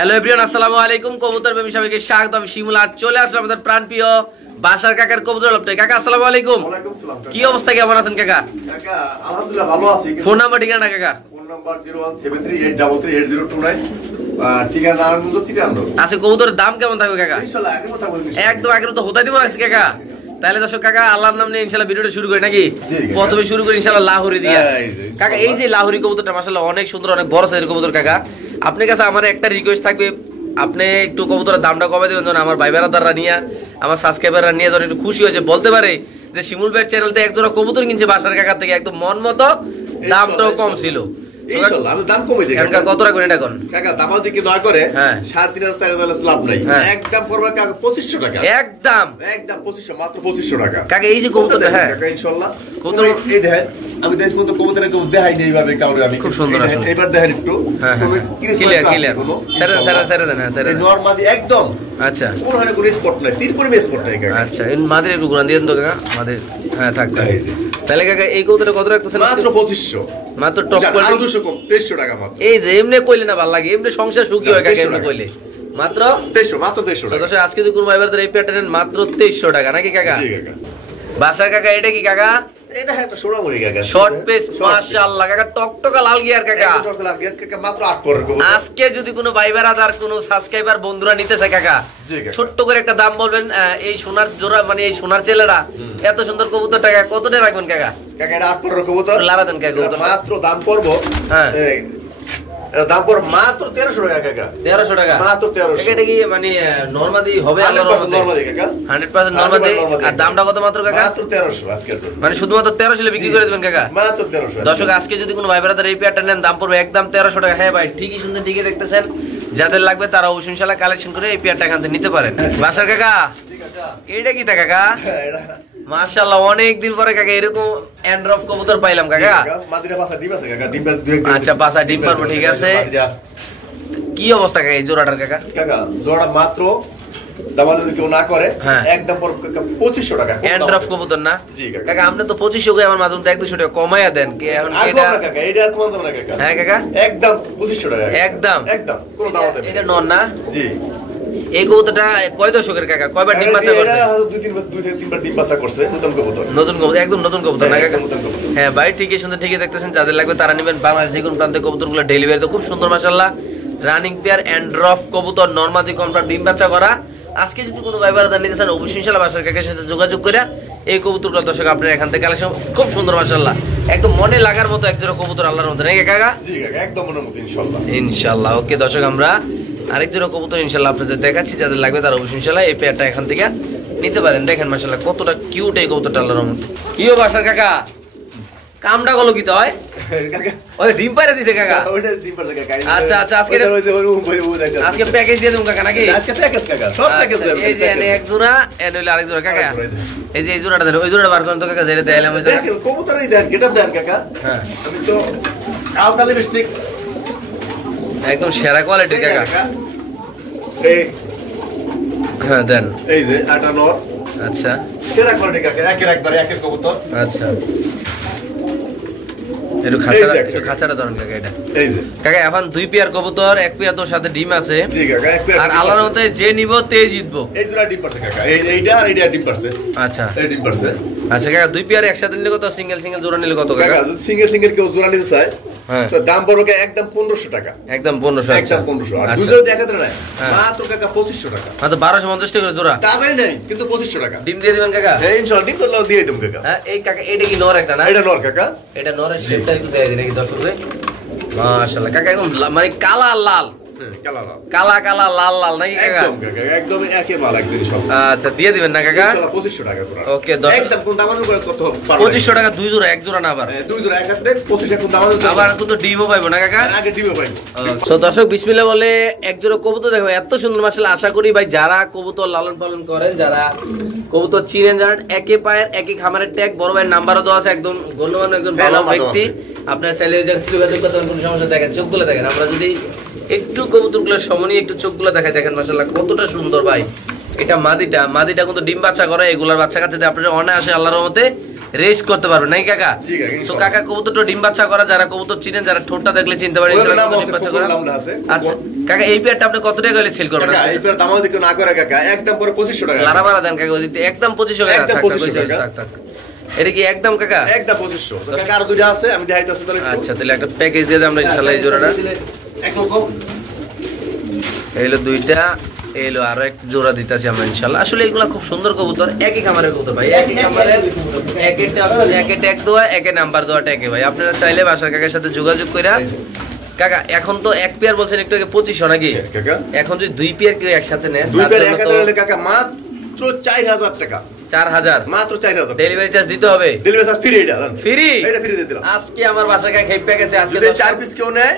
Hello everyone, আসসালামু আলাইকুম। কবুতর প্রেমী সবাইকে স্বাগত। আমি শিমুল। আজ চলে আসলাম আমাদের প্রাণপ্রিয় বাসার কাকার কবুতর লফটে। কাকা আসসালামু আলাইকুম। ওয়ালাইকুম সালাম। কি অবস্থা, কেমন আছেন কাকা? কাকা আলহামদুলিল্লাহ ভালো আছি। ফোন নাম্বার ঠিকানা কাকা? ফোন নাম্বার 01738338029, ঠিকানা নারায়ণগঞ্জ চিটাগং। আচ্ছা, কবুতরের দাম কেমন থাকবে কাকা? ইনশাআল্লাহ আগে কথা বলবো। একদম আগে তো হতাই দিব আছে কাকা। তাহলে দর্শক কাকা আল্লাহর নাম নিয়ে ইনশাআল্লাহ ভিডিওটা শুরু করি নাকি? প্রথমে শুরু করি ইনশাআল্লাহ লাহোরি দিয়া। কাকা এই যে লাহোরি কবুতরটা মাশাআল্লাহ অনেক সুন্দর, অনেক বড় সাইজের কবুতর। কাকা আপনার কাছে আমার একটা রিকোয়েস্ট থাকবে, আপনি একটু কবুতরের দামটা কমে দেবেন, যেন আমার ভাই বেড়াদাররা নিয়ে, আমার সাবস্ক্রাইবাররা নিয়ে যেন একটু খুশি হয়েছে, বলতে পারে যে শিমুল ভাইয়ের চ্যানেলতে একজোড়া কবুতর কিনছে বাসার কাকার থেকে, একদম মন মতো, দামটাও কম ছিল। ইনশাআল্লাহ আমি দাম কমে দেই। কাকা কত রাখবেন এটা কোন? কাকা দাম যদি নয় করে হ্যাঁ 3500 লাভ নাই। একদম পড়বে কাকা 2500 টাকা। একদম 2500, মাত্র 2500 টাকা। কাকা এই যে কবুতর, হ্যাঁ কাকা ইনশাআল্লাহ কবুতর এই দেখেন, আমি দেশ কত কবুতর একদম দেখাই নেই এইভাবে কাউরে। আমি খুব সুন্দর আছে। এবার দেখেন একটু ক্লিয়ার ক্লিয়ার সেরে দেন। হ্যাঁ সেরে দেন নরমালি একদম। আচ্ছা কোন হয় কোনো স্পট নাই, তিরপুরে স্পট নাই কাকা। আচ্ছা এই মাদের একটু ঘুরান দিয়েন তো কাকা, মাদের। হ্যাঁ থাক। তাহলে কাকা এই কবুতরটা কত রাখতেছেন? মাত্র 2500। মাত্র টপ আরো 200 কম, 2300 টাকা মাত্র। এই যে এমনি কইলে না ভালো লাগে, এমনি সংসার সুখী হয় কাকা এমনি কইলে। মাত্র 2300, মাত্র 2300 টাকা। দর্শক আজকে যদি কোনো ভাইবারদের এই প্যাটার্ন মাত্র 2300 টাকা নাকি কাকা? জি কাকা। বাসা কাকা এটা কি কাকা? এটা একটা সোনামণি কাকা, শর্ট পেস মাশাআল্লাহ কাকা, টকটকা লাল গিয়ার কাকা। টকটকা গিয়ার কাকা, মাত্র 8 পরের কবুতর। আজকে যদি কোনো ভাইবারাদার কোনো সাবস্ক্রাইবার বন্ধুরা নিতে চায় কাকা, ছোট্ট করে একটা দাম বলবেন। এই সোনার জোড়া মানে এই সোনার ছেলেরা এত সুন্দর কবুতর টাকা কতটা রাখবেন কাকা? কাকা এটা 8 পরের কবুতর। লারা দেন কাকা কবুতর। মাত্র দাম পড়বো, হ্যাঁ এর দাম পড় মাত্র 1300 টাকা কাকা। 1300 টাকা মাত্র 1300। এটা কি মানে নরমাদি হবে? আল্লাহর রহমতে নরমাদি কাকা, 100% নরমাদি। আর দামটা কত মাত্র কাকা? মাত্র 1300 আজকের জন্য। মানে শুধুমাত্র 1300 এ বিক্রি করে দিবেন কাকা? মাত্র 1300। দর্শক আজকে যদি কোনো ভাই ব্রাদার এই পেয়ারটা নেন, দাম পড়বে একদম 1300 টাকা। হ্যাঁ ভাই ঠিকই শুনতে ঠিকই দেখতেছেন। যাদের লাগবে তারা অবশ্যই ইনশাআল্লাহ কালেকশন করে এই পেয়ারটা এখান থেকে নিতে পারেন। বাসার কাকা এইটা কি তা কাকা? মাশাআল্লাহ অনেক দিন পরে কাকা এরকম এন্ড্রপ কবুতর পাইলাম কাকা। মাদিরা পাছা ডিম আছে কাকা, ডিম দুই এক। আচ্ছা পাছা ডিম পারবো, ঠিক আছে। কি অবস্থা কাকা এই জোড়াটার কাকা? কাকা জোড়া মাত্র দাম যদি কেউ না করে একদম 2500 টাকা। এন্ড্রপ কবুতর না? জি কাকা। কাকা আপনি তো 2500 কই, আমার মাঝে 100 টাকা কমায়া দেন কি এখন? এটা না কাকা, এটা আর কম যাবে না কাকা। হ্যাঁ কাকা একদম 2500 টাকা। একদম একদম কোন দাম দেবে। এটা নন না? জি। এই কবুতরটা কয় দশকের কাকা? কয়বার ডিম বাচ্চা করছে? এটা দুই তিনবার ডিম বাচ্চা করছে। নতুন কবুতর, নতুন কবুতর, একদম নতুন কবুতর না কাকা? হ্যাঁ ভাই ঠিকই শুনতে ঠিকই দেখতেছেন। যাদের লাগবে তারা নেবেন। বাংলাদেশ যে কোনো প্রান্তে কবুতরগুলো ডেলিভারি তো খুব সুন্দর মাশাআল্লাহ। রানিং পেয়ার এন্ড্রফ কবুতর, নরমাদি কনফার্ম ডিম বাচ্চা করা। আজকে যদি কোনো ভাই বারাদা নিতে চান অবশ্যই ইনশাআল্লাহ বাসার কাকার সাথে যোগাযোগ করে এই কবুতরগুলো দর্শক আপনারা এখান থেকে কালেকশন খুব সুন্দর মাশাআল্লাহ, একদম মনে লাগার মতো একজোড়া কবুতর আল্লাহর মধ্যে নাকি কাকা? জি কাকা একদম মনের মতো ইনশাআল্লাহ। ইনশাআল্লাহ ওকে দর্শক আমরা আরেক জোড়া কবুতর ইনশাআল্লাহ আপনাদের দেখাচ্ছি। যাদের লাগবে তারা অবশ্যই ইনশাআল্লাহ এই পেয়ারটা এখান থেকে নিতে পারেন। দেখেন মাশাআল্লাহ কতটা কিউট এই কবুতরটা আল্লাহর মধ্যে। কিও বাসার কাকা কামটা গলো কি তো হয় কাকা? ওই ডিম পাইরা দিছে কাকা? ওইটা ডিম পাইরা কাকা। আচ্ছা আচ্ছা আজকে প্যাকেজ দিয়ে দেব কাকা নাকি? আজকে প্যাকেজ কাকা, সব প্যাকেজ দেব। এই যে এনে এক জোড়া এনে হইলো আরেক জোড়া কাকা। এই যে এই জোড়াটা দেন, ওই জোড়াটা বার করেন তো কাকা, যেটা দেখাইলাম ওই জোড়া। কবুতরই দেন, গেটআপ দেন কাকা। হ্যাঁ আমি তো কালকালি মিস্টেক একদম সেরা কোয়ালিটির কাকা। এই হ্যাঁ দেন। এই যে আটা নর। আচ্ছা সেরা কোয়ালিটি কাকা, একবার একের কবুতর। আচ্ছা একটু খাঁচাটা ধরেন কাকা। এটা এই যে কাকা এখন দুই পেয়ার কবুতর, এক পেয়ার তোর সাথে ডিম আছে। জি কাকা এক পেয়ার। আর আল্লাহর মতে যে নিব তে জিতবো। এই জোড়া ডিম পারছে কাকা, এইটা আর এইটা ডিম পারছে। আচ্ছা এই ডিম পারছে। আচ্ছা কাকা দুই পেয়ার একসাথে নিলে কত, সিঙ্গেল সিঙ্গেল জোড়া নিলে কত কাকা? যদি সিঙ্গেল সিঙ্গেল কেউ জোড়া নিতে চায় হ্যাঁ তো দাম পড়বে একদম 1500 টাকা। একদম 1500। একদম 1500। আর দুই জোড়া দেখাতে না মাত্র কাকা 2500 টাকা। মাত্র 1250 টাকা করে জোড়া। তাড়াতাড়ি নাই কিন্তু 2500 টাকা। ডিম দিয়ে দিবেন কাকা? হ্যাঁ ইনশাআল্লাহ ডিম তো দিয়ে দেব কাকা। হ্যাঁ এই কাকা এটা কি নর একটা না? এটা নর কাকা। এটা নরের শেপটা একটু দেখাই দিন নাকি দর্শকদের। মাশাআল্লাহ কাকা একদম মানে কালা লাল, কালা কালা লাল লাল নাকি কাকা? একদম কাকা একদম একে মাল একদিন সব। আচ্ছা দিয়ে দিবেন না কাকা? ইনশাআল্লাহ 2500 টাকা পুরো। ওকে একদম কোন দামানো করে কত পারবে? 2500 টাকা দুই জোড়া, এক জোড়া না আবার? দুই জোড়া এক হাতে 2500 কোন দামানো আবার কিন্তু ডিমও পাইবো না কাকা? আগে ডিমও পাইবো। সো দর্শক বিসমিল্লাহ বলে এক জোড়া কবুতর দেখো এত সুন্দর মাশাআল্লাহ। আশা করি ভাই যারা কবুতর লালন পালন করেন, যারা কবুতর চিনেন, জানেন একই পায়ের একই খামারের ট্যাগ, বড় ভাইয়ের নাম্বারও দেওয়া আছে, একদম গণ্যমান্য একজন ভালো ব্যক্তি। আপনারা চাইলে যোগাযোগ করতে পারেন, কোনো সমস্যা। দেখেন চোখগুলো দেখেন, আমরা যদি একটু কবুতরগুলো সমনি একটু চোখগুলো দেখাই, দেখেন মাশাআল্লাহ কতটা সুন্দর ভাই। এটা মাদিটা কিন্তু ডিম বাচ্চা করে, এগুলার বাচ্চা কাচ্চা দিয়ে আপনারা অনায়াসে আল্লাহর রহমতে রেস করতে পারবে নাই কাকা? জি কাকা। তো কাকা কবুতরটা ডিম বাচ্চা করা, যারা কবুতর চিনেন, যারা ঠোঁটটা দেখলে চিনতে পারে ইনশাআল্লাহ ডিম বাচ্চা করা। আচ্ছা কাকা এই পেয়ারটা আপনি কত টাকা হলে সেল করবেন? কাকা এই পেয়ার দাম দিকে না করে কাকা একদম পরে 2500 টাকা। লারা বাড়া দেন কাকা, ওদিকে একদম 2500 টাকা। একদম 2500 টাকা। থাক। এটা কি একদম কাকা? একদম 2500। তো কাকা আর দুইটা আছে আমি দেখাইতাছি তাহলে। আচ্ছা তাহলে একটা প্যাকেজ দিয়ে দাও আমরা ইনশাআল্লাহ এই জোড়াটা। একরকম এইলো দুইটা, এইলো আরো এক জোড়া দিতেছি আমরা ইনশাআল্লাহ। আসলে এগুলা খুব সুন্দর কবুতর, একই খামারের কবুতর ভাই, একই খামারের, একে ট্যাগ দেওয়া, একে নাম্বার দেওয়া ট্যাগে ভাই। আপনারা চাইলে বাসার কাকার সাথে যোগাযোগ কইরা কাকা, এখন তো এক পেয়ার বলছেন একটু আগে 2500 নাকি কাকা? এখন যদি দুই পেয়ার কেউ একসাথে নেন, দুই পেয়ার একসাথে নিলে কাকা মাত্র 4000 টাকা। 4000 মাত্র 4000। ডেলিভারি চার্জ দিতে হবে? Delivery charge free. এটা ফ্রি? এটা ফ্রি দিয়ে দিলাম আজকে আমার বাসায় কাকা খেপে গেছে। আজকে যদি 4 পিস কেউ নেয়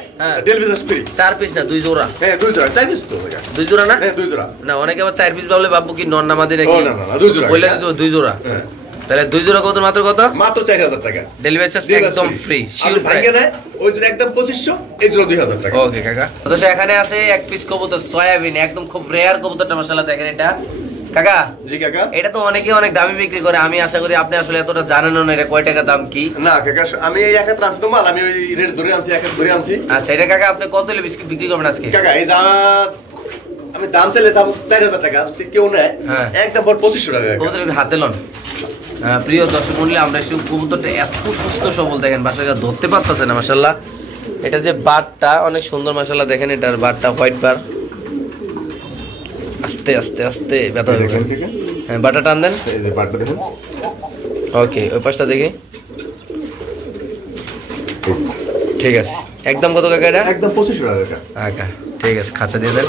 ডেলিভারি চার্জ ফ্রি। 4 পিস না 2 জোড়া? হ্যাঁ 2 জোড়া। 4 পিস তো ভাই। 2 জোড়া না? হ্যাঁ 2 জোড়া। না অনেকে আবার 4 পিস ভাবলে ভাববো কি নন নামাদি নাকি? না না 2 জোড়া। বললে তো 2 জোড়া। হ্যাঁ তাহলে 2 জোড়া কত? মাত্র কত? মাত্র 4000 টাকা। ডেলিভারি চার্জ একদম ফ্রি। শিওর ভাইকে নেয় ওই জোড়া একদম 2500, এই জোড়া 2000 টাকা। ওকে কাকা। তো এখানে আছে এক পিস কবুতর সয়াবিন, একদম খুব রেয়ার কবুতরটা মাশাআল্লাহ দেখেন এটা কাকা। জি কাকা। এটা তো অনেকে অনেক দামি বিক্রি করে, আমি আশা করি আপনি আসলে এতটা জানেন না এটা কয় টাকা দাম কি? না কাকা আমি এই এক হাত রাস্তা মাল আমি ওই রেট ধরে আনছি, এক হাত ধরে আনছি। আচ্ছা এটা কাকা আপনি কত হলে বিক্রি করবেন আজকে? কাকা এই দাম আমি দাম চাইলে দাম 4000 টাকা, যদি কেউ নেয় একদম 2500 টাকা। কবুতর একটু হাতে লন। প্রিয় দর্শক মণ্ডলী, আমরা সেই কবুতরটা এত সুস্থ সবল দেখেন, বাসায় ধরতে পারতেছে না মাশাআল্লাহ। এটা যে বারটা অনেক সুন্দর মাশাআল্লাহ, দেখেন এটার বারটা হোয়াইট বার। আস্তে আস্তে আস্তে ব্যথা হবে। হ্যাঁ বারটা টান দেন। এই যে বারটা দেখুন। ওকে ওই পাশটা দেখি। ঠিক আছে একদম কত কাকা এটা? একদম 2500 টাকা। আচ্ছা ঠিক আছে খাঁচা দিয়ে দেন।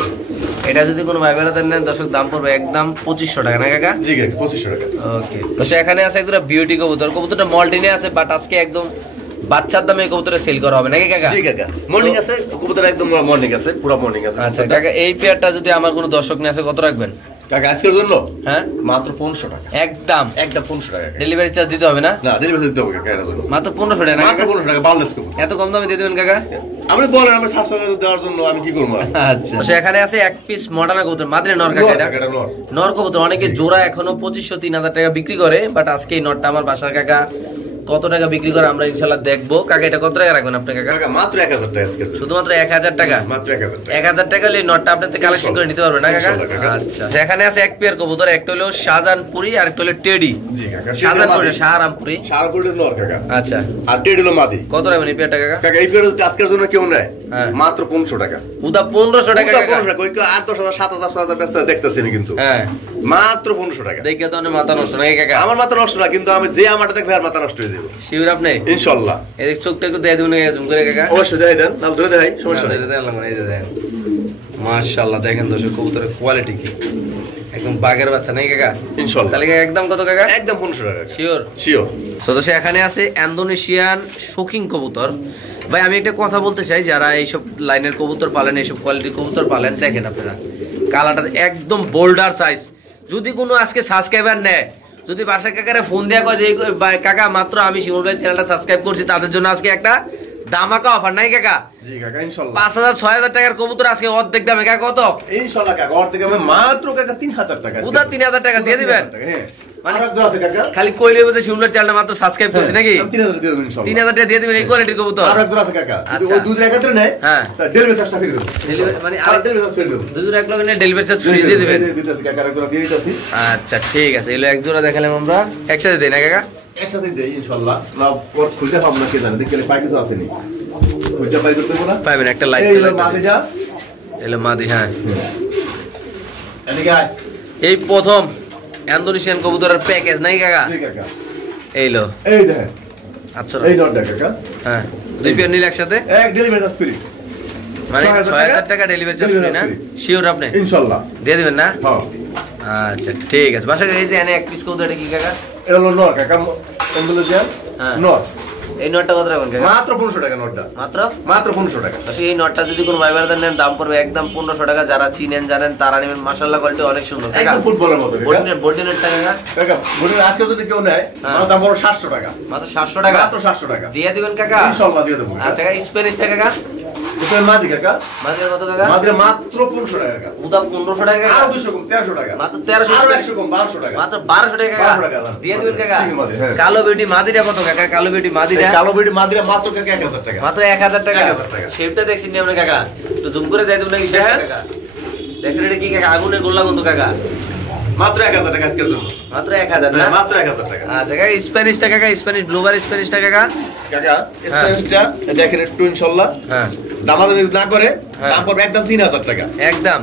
এটা যদি কোনো ভাই বেড়াতে নেন দর্শক দাম পড়বে একদম 2500 টাকা না কাকা? জি কাকা 2500 টাকা। ওকে তো এখানে আছে একটা বিউটি কবুতর, কবুতরটা মল্টিনে আছে বাট আজকে একদম বাচ্চার দামে কবুতরে সেল করা হবে নাকি কাকা? জি কাকা মর্নিং আছে কবুতর, একদম মর্নিং আছে, পুরো মর্নিং আছে। আচ্ছা কাকা এই পেয়ারটা যদি আমার কোনো দর্শক নিয়ে আসে কত রাখবেন কাকা আজকের জন্য? হ্যাঁ মাত্র 1500 টাকা। একদম 1500 টাকা। ডেলিভারি চার্জ দিতে হবে না? না ডেলিভারি দিতে হবে কাকা এর জন্য। মাত্র 1500 টাকা না? মাত্র 1500 টাকা বাউলেস করব। এত কম দামে দিয়ে দিবেন কাকা? আপনি বলেন আমরা 700 টাকা দেওয়ার জন্য আমি কি করব? আচ্ছা তো এখানে আছে এক পিস মডার্না কবুতর, মাদ্রে নর কাকা। এটা নর কবুতর, অনেকে জোড়া এখনো 2500 3000 টাকা বিক্রি করে, বাট আজকে এই নরটা আমার বাসার কাকা কত টাকা বিক্রি করে আমরা ইনশাআল্লাহ দেখবো। কাকা এটা কত টাকা রাখবেন আপনি কাকা? কাকা মাত্র 1000 টাকা আজকে। শুধুমাত্র 1000 টাকা? মাত্র 1000 টাকা। 1000 টাকা হলে নটটা আপনাদের কালেকশন করে নিতে পারবেন না কাকা? আচ্ছা এখানে আছে এক পেয়ার কবুতর, একটা হলো শাহজাহানপুরি আর একটা হলো টেডি। জি কাকা শাহজাহানপুরি শাহরামপুরি। শাহরামপুরের নর কাকা। আচ্ছা আর টেডি হলো মাদি। কত রাখবেন এই পেয়ারটা কাকা? কাকা এই পেয়ার আজকের জন্য কেউ নেয় মাত্র 1500 টাকা। উদা 1500 টাকা কাকা? 1500 টাকা। ওই 8 10000 7000 6000 ব্যস্ত দেখতেছি আমি কিন্তু। হ্যাঁ মাত্র 1500 টাকা। দেখে তো অনেক মাথা নষ্ট নাকি কাকা? আমার মাথা নষ্ট না, কিন্তু আমি যে আমারটা দেখবে আর মাথা নষ্ট হয়ে যাবে। শিওর আপনি? ইনশাআল্লাহ। এই চোখটা একটু দিয়ে দিবেন জুম করে কাকা? অবশ্যই দেখাই দেন, নাল ধরে দেখাই, সমস্যা নেই। এই যে দেখেন মাশাআল্লাহ, দেখেন দর্শক কবুতরের কোয়ালিটি কি, একদম বাগের বাচ্চা নাকি কাকা? ইনশাআল্লাহ। তাহলে একদম কত কাকা? একদম 1500 টাকা। শিওর? শিওর। সো দর্শক এখানে আছে ইন্দোনেশিয়ান শোকিং কবুতর। ভাই আমি একটা কথা বলতে চাই, যারা এইসব লাইনের কবুতর পালেন, এইসব কোয়ালিটির কবুতর পালেন, দেখেন আপনারা কালারটা একদম বোল্ডার সাইজ। যদি কোনো আজকে সাবস্ক্রাইবার নেয়, যদি বাসা কাকারে ফোন দেওয়া কয় যে কাকা মাত্র আমি শিমুল ভাই চ্যানেলটা সাবস্ক্রাইব করছি, তাদের জন্য আজকে একটা ধামাকা অফার নাই কাকা? জি কাকা ইনশাআল্লাহ। 5000 6000 টাকার কবুতর আজকে অর্ধেক দামে কাকা। কত? ইনশাআল্লাহ কাকা অর্ধেক দামে মাত্র কাকা 3000 টাকা। উদা 3000 টাকা দিয়ে দিবেন? হ্যাঁ মানে আছে কাকা। খালি কইলে বলতে শিমুলের চ্যানেলটা মাত্র সাবস্ক্রাইব করছি নাকি? 3000 দিয়ে দেবেন ইনশাআল্লাহ। 3000 টাকা দিয়ে দিবেন এই কোয়ালিটির কবুতর। আর একজন আছে কাকা, যদি ওই দুধ একাত্রে নেয় হ্যাঁ তা ডেলিভারি চার্জটা ফ্রি দেব। ডেলিভারি মানে আর ডেলিভারি চার্জ ফ্রি দেব। দুধের এক লগে ডেলিভারি চার্জ ফ্রি দিয়ে দিবেন? দিতেছি কাকা, একজন দিয়ে দিতেছি। আচ্ছা ঠিক আছে, এলো এক জোড়া দেখালাম আমরা, একসাথে দেই না কাকা? একসাথে দেই ইনশাআল্লাহ। না পর খুঁজে পাবো না, কে জানে দেখলে পাই কিছু আসেনি, খুঁজে পাই করতে পারবো না। পাবেন একটা লাইক। এই হলো মাদিটা, এলো মাদি। হ্যাঁ এদিকে আয়। এই প্রথম ইন্দোনেশিয়ান কবুতরের প্যাকেজ নাই কাকা? জি কাকা এইলো এই দেখেন। আচ্ছা এই নট কাকা। হ্যাঁ দুই পেয়ার নিলে একসাথে এক ডেলিভারি চার্জ ফ্রি, মানে 6000 টাকা ডেলিভারি চার্জ ফ্রি না? শিওর আপনি? ইনশাআল্লাহ দিয়ে দিবেন না? হ্যাঁ আচ্ছা ঠিক আছে। বাসা এই যে এনে এক পিস কবুতর, এটা কি কাকা? এটা হলো নর কাকা, ইন্দোনেশিয়ান নর। এই নটটা কত রাখবেন কাকা? মাত্র 1500 টাকা নটটা। মাত্র 1500 টাকা। আসলে এই নটটা যদি কোনো ভাই ব্রাদার নেন দাম পড়বে একদম 1500 টাকা। যারা চিনেন জানেন তারা নেবেন। মাশাআল্লাহ কোয়ালিটি অনেক সুন্দর কাকা, একদম ফুটবলের মতো কাকা। বডিনেট টাকা কাকা বডিনেট আজকে যদি কেউ নেয় দাম পড়বে 700 টাকা। মাত্র 700 টাকা? মাত্র 700 টাকা দিয়ে দিবেন কাকা? ইনশাআল্লাহ দিয়ে দেব। আচ্ছা কাকা স্প্যানিশ টাকা কাকা? মাদি কাকা, মাদিরা কত কাকা? মাদিরা মাত্র 1500 টাকা কাকা। উদা 1500 টাকা কাকা। আর 200 কম 1300 টাকা। মাত্র 1300 আর 100 কম 1200 টাকা। মাত্র 1200 টাকা কাকা। 1200 টাকা দিয়ে দিবেন কাকা। সিঙ্গেল মাদি, হ্যাঁ। কালো বেটি মাদিরা কত কাকা? কালো বেটি মাদিরা, কালো বেটি মাদিরা মাত্র কাকা 1000 টাকা। মাত্র 1000 টাকা। 1000 টাকা। শেপটা দেখছেন নি আমরা কাকা? একটু জুম করে দেখাই দেবেন নাকি শেপ কাকা? দেখছেন এটা কি কাকা? আগুনের গোল্লা কিন্তু কাকা। মাত্র 1000 টাকা আজকের জন্য। মাত্র 1000 না? মাত্র 1000 টাকা। আচ্ছা কাকা, স্প্যানিশটা কাকা, স্প্যানিশ ব্লুবার স্প্যানিশটা কাকা। কাকা স্প্যানিশটা দেখেন একটু ইনশাআল্লাহ। হ্যাঁ। দামাদামি না করে দাম পড়বে একদম 3000 টাকা। একদম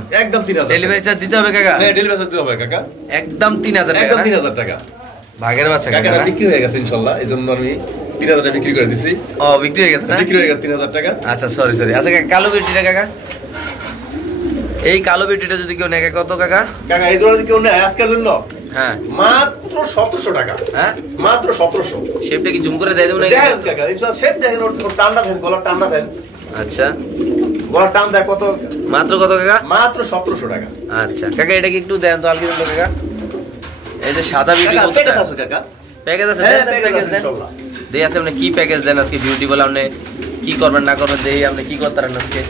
3000। ডেলিভারি চার্জ দিতে হবে কাকা? হ্যাঁ, ডেলিভারি চার্জ দিতে হবে কাকা। একদম 3000 টাকা। একদম না? 3000 টাকা। ভাগের বাচ্চা কাকা কাকা। বিক্রি হয়ে গেছে ইনশাআল্লাহ, এইজন্য আমি 3000 টাকা বিক্রি করে দিছি। ও বিক্রি হয়ে গেছে না? বিক্রি হয়ে গেছে 3000 টাকা। আচ্ছা সরি। আচ্ছা কাকা, কালো বেটিটা কাকা, এই কালো বেটিটা যদি কেউ নেয় কত কাকা? কাকা এই ধরনের কেউ নেয় আজকের জন্য হ্যাঁ মাত্র 1700 টাকা। হ্যাঁ, মাত্র 1700। শেপটা কি জুম করে দিয়ে দেবো নাকি? দেখেন কাকা ইনশাআল্লাহ শেপ দেখেন, ওর টান্ডা দেন, গলার টান্ডা দেন। আচ্ছা, গলার টান দেয় কত? মাত্র কত কাকা? মাত্র 1700 টাকা। আচ্ছা কাকা, এটা কি একটু দেন তো আলগি দেন তো কাকা। এই যে সাদা বিউটি কাকা বলতে প্যাকেজ আছে কাকা। প্যাকেজ আছে? হ্যাঁ, দেন প্যাকেজ প্যাকেজ আছে দেন। ইনশাআল্লাহ। দেই আছে আপনি কি প্যাকেজ দেন আজকে বিউটি বলে আপনি কি করবেন না করবেন, দেই আপনি কি করতেন আজকে?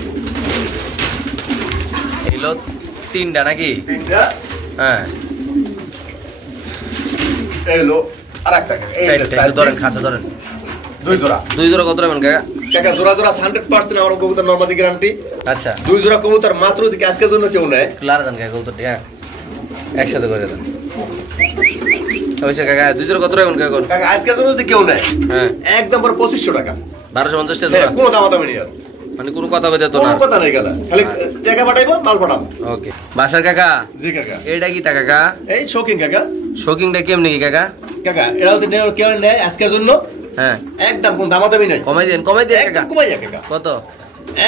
এগুলো তিনটা নাকি? তিনটা। হ্যাঁ, এলো আরেকটা কাকা। এই চারটা একটু ধরেন, খাঁচা ধরেন। দুই জোড়া। দুই জোড়া কত রাখবেন কাকা? কাকা জোড়া জোড়া 100% আমার কবুতর নরমাদি গ্যারান্টি। আচ্ছা, দুই জোড়া কবুতর মাত্র দিকে আজকের জন্য কেউ নেয়। লারা দেন কাকা কবুতরটি। হ্যাঁ, একসাথে করে দেন। অবশ্যই কাকা, দুই জোড়া কত রাখবেন কাকা? কাকা আজকের জন্য যদি কেউ নেয় হ্যাঁ, একদম পুরো 2500 টাকা। 1250 টাকা হ্যাঁ, জোড়া। কোনো দামাদামি নেই আর। মানে কোনো কথা বলতে তো না। কোনো কথা নেই কাকা, খালি টাকা পাঠাইবো, মাল পাঠাবো। ওকে। বাসার কাকা, জি কাকা। এটা কি তা কাকা? এই শৌখিন কাকা। শোকিংটা কেমনি কি কাকা? কাকা এরা যদি কেউ নেয় আজকের জন্য হ্যাঁ, একদম কোনো দামাদামি নেই। কমাই দেন কাকা। একদম কমাইয়া কাকা। কত?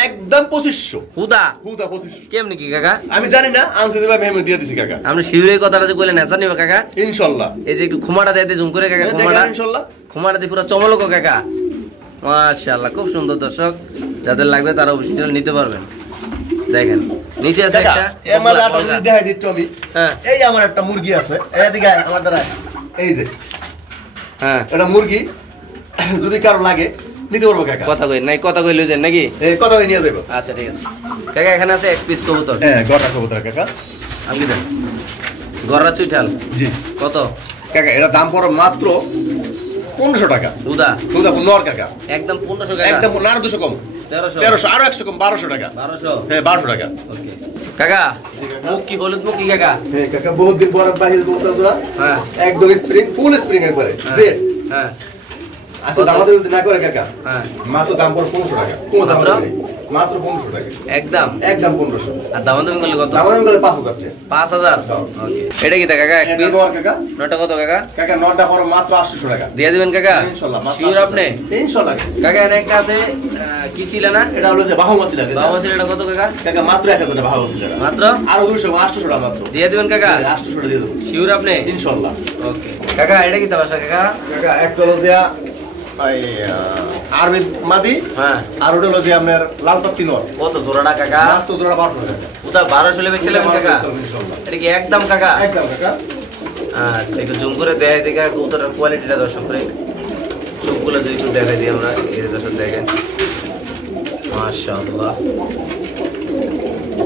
একদম 2500। হুদা হুদা 2500। কেমনি কি কাকা? আমি জানি না, আনছে দিবা আমি দিয়ে দিছি কাকা। আপনি শিউরের কথাটা যে বললেন নেশা নিব কাকা। ইনশাআল্লাহ। এই যে একটু খুমাটা দিয়ে জুম করে কাকা, খুমাটা ইনশাআল্লাহ। খুমাটা দিয়ে পুরো চমলক কাকা। মাশাআল্লাহ, খুব সুন্দর। দর্শক যাদের লাগবে তারা অবশ্যই নিতে পারবেন। দেখেন নিচে আছে কাকা একটা এর মাঝে আটা যদি দেখাই দিই একটু আমি। হ্যাঁ এই আমার একটা মুরগি আছে, এদিকে আয়, আমার দ্বারা এই যে হ্যাঁ, এটা মুরগি, যদি কারো লাগে নিতে পারবো কাকা। কথা কই নাই, কথা কই লইছেন নাকি? এই কথা নিয়ে দেবো। আচ্ছা ঠিক আছে কাকা, এখানে আছে এক পিস কবুতর। হ্যাঁ, গোটা কবুতর কাকা। আপনি দেন গররা চুইঠাল জি কত কাকা, এটা দাম পড়ো মাত্র 1500 টাকা। উদা দুধা নর কাকা। একদম 1500 টাকা। একদম না, 200 কম, 1300, আরো 100 কম, 1200 টাকা। 1200। হ্যাঁ, 1200 টাকা। ওকে কাকা, মুখ কি হলুদ মুখ কি কাকা? হ্যাঁ কাকা, বহুত দিন পর বাহিরে কবুতর জোড়া। হ্যাঁ একদম স্প্রিং, ফুল স্প্রিং একবারে জেড। হ্যাঁ আচ্ছা দামাদামি যদি না করে কাকা, হ্যাঁ, মাত্র দাম পড়ো 1500 টাকা। কোনো দামাদামি নেই, মাত্র 1500 টাকা। একদম একদম 1500। আর দাম দাম করলে কত? দামাদামি করলে 5000 টাকা। 5000। ওকে, এটা কি তা কাকা? এক এটা পিস নর কাকা। নটা কত কাকা? কাকা নটা পড়ো মাত্র 800 টাকা। দিয়ে দিবেন কাকা? ইনশাআল্লাহ মাত্র শিওর 800 আপনি? টাকা। ইনশাআল্লাহ। কাকা এনে একটা আছে কি ছিল না? এটা হলো যে বাহুমাছি লাগে। বাবা ছিল এটা কত কাকা? কাকা মাত্র 1000 টাকা বাহুমাছি টাকা। মাত্র আরো 200, 800 টাকা মাত্র। দিয়ে দিবেন কাকা? 800 টাকা দিয়ে দেবো শিওর আপনি? ইনশাআল্লাহ। ওকে কাকা, এটা কি তা বাসা কাকা? কাকা একটা হলো যে আরবি মাদি, হ্যাঁ, আর ওটা হলো যে আপনার লাল পাত্তি নর। কত জোড়াটা কাকা? মাত্র জোড়া 1200 টাকা। ওটা 1200 লেবে ছিলেন কাকা? ইনশাআল্লাহ। এটা কি একদম কাকা? একদম কাকা। আচ্ছা, একটু জুম করে দেখাই দেখা কবুতরের কোয়ালিটিটা দর্শক করে চোখগুলো যদি একটু দেখাই দিই আমরা। এই দর্শক দেখেন, মাশাআল্লাহ।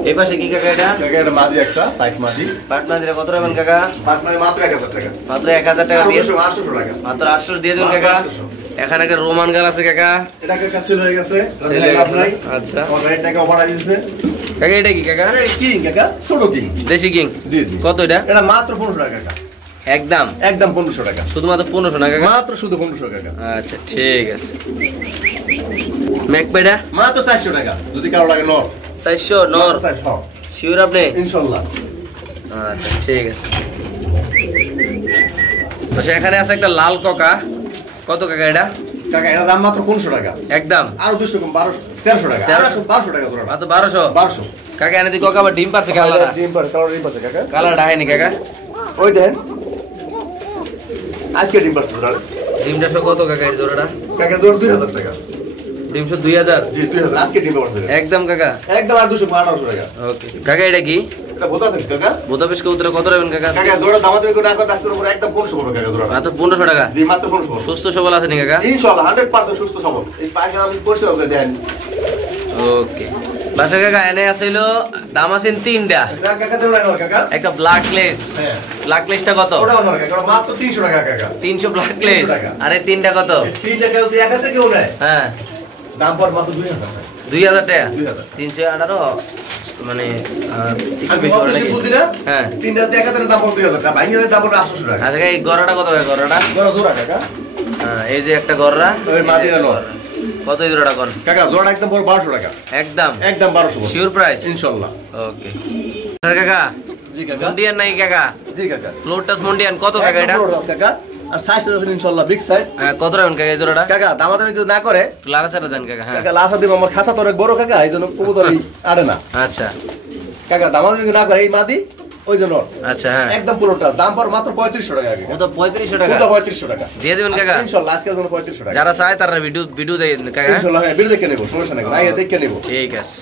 এই পাশে কি কাকা এটা? কাকা এটা মাদি একটা, পাইক মাদি। পাটনা দিলে কত রাখবেন কাকা? পাইক মাদি মাত্র 1000 টাকা। মাত্র 1000 টাকা দিয়ে 800 টাকা। মাত্র 800 দিয়ে দিন কাকা। এখানে একটা রোমান গাল আছে কাকা। এটা কাকা সেল হয়ে গেছে। সেল হয়ে লাভ গেছে। নাই। আচ্ছা আমার রেট টাকা অফার দিয়েছে। কাকা, এটা কি কাকা? আরে কিং কাকা, ছোট কিং। দেশি কিং। জি জি। কত এটা? এটা মাত্র 1500 টাকা কাকা। একদম একদম 1500 টাকা। শুধুমাত্র 1500 না কাকা? মাত্র শুধু 1500 টাকা। আচ্ছা ঠিক আছে। ম্যাকপেডা মাত্র 400 টাকা। যদি কারো লাগে নর। 400 নর। 400। শিওর আপনি? ইনশাআল্লাহ। আচ্ছা ঠিক আছে। আচ্ছা, এখানে আছে একটা লাল কোকা। কত কাকা এটা? কাকা এটা দাম মাত্র 1500 টাকা। একদম আরো 200 কম, 1300 টাকা। 1200 টাকা জোড়া। মাত্র 1200। 1200। কাকা এনে দি কোকা আবার ডিম পারছে কালা। ডিম পারে, কালার ডিম পারে কাকা। কালা ডাহেনি কাকা? ওই দেন। আজকে ডিম পারছে জোড়া। ডিমটা সব কত কাকা এই জোড়াটা? কাকা জোড়া 2000 টাকা। ডিম সব 2000? জি 2000 আজকে ডিম পারছে। একদম কাকা? একদম আর 200 1800 টাকা। ওকে কাকা, এটা কি? এটা বোতা ফেল কাকা। বোতাপেশ কবুতরে কত রাখবেন কাকা? কাকা জোড়া দাম দেবে কোন আগে আজকের উপর একদম 1500 পড়বে কাকা জোড়া। মাত্র 1500 টাকা? জি মাত্র 1500। সুস্থ সবল আছে নি কাকা? ইনশাআল্লাহ 100% সুস্থ সবল। এই পায়খানা আমি পরিষ্কার করে দেন। ওকে বাসা কাকা এনে আসিল দাম আছেন তিনটা একটা ব্ল্যাক লেস ব্ল্যাক লেসটা কত মাত্র 300 টাকা কাকা 300 ব্ল্যাক লেস আরে তিনটা কত তিনটা কেউ এক হাতে কেউ নেয় হ্যাঁ দাম পর মাত্র 2000 টাকা 2000 টাকা 318 মানে আমি বলতেছি বুঝি না হ্যাঁ তিনটাতে এক হাতে দাম পর 2000 টাকা ভাঙি হয় দাম পর 800 টাকা আচ্ছা এই গড়াটা কত হয় গড়াটা জোড়া কাকা হ্যাঁ এই যে একটা গড়া ওই মাদিরা নর কত জোড়াটা কোন কাকা জোড়া একদম পর 1200 টাকা একদম 1200 শিওর প্রাইস ইনশাআল্লাহ ওকে কাকা জি কাকা মন্ডিয়ান নাই কাকা জি কাকা ফ্লোরটাস মন্ডিয়ান কত কাকা এটা ফ্লোরটাস কাকা আর সাইজ আছে ইনশাআল্লাহ বিগ সাইজ কত রাউন্ড কাকা এই জোড়াটা কাকা দামাদামি কিছু না করে লাগাছাড়া দেন কাকা হ্যাঁ কাকা লাফা দিব আমার খাসা তো অনেক বড় কাকা এইজন্য কবুতরই আড়ে না আচ্ছা কাকা দামাদামি না করে এই মাদি ওই জন্য আচ্ছা হ্যাঁ একদম পুরোটা দাম পর মাত্র 3500 টাকা ও তো 3500 টাকা ও তো 3500 টাকা দিয়ে দেবেন কাকা ইনশাআল্লাহ আজকের জন্য 3500 টাকা যারা চায় তারা ভিডিও দেন কাকা ইনশাআল্লাহ হ্যাঁ ভিডিও দেখে নেব সমস্যা নাই আগে দেখে নেব ঠিক আছে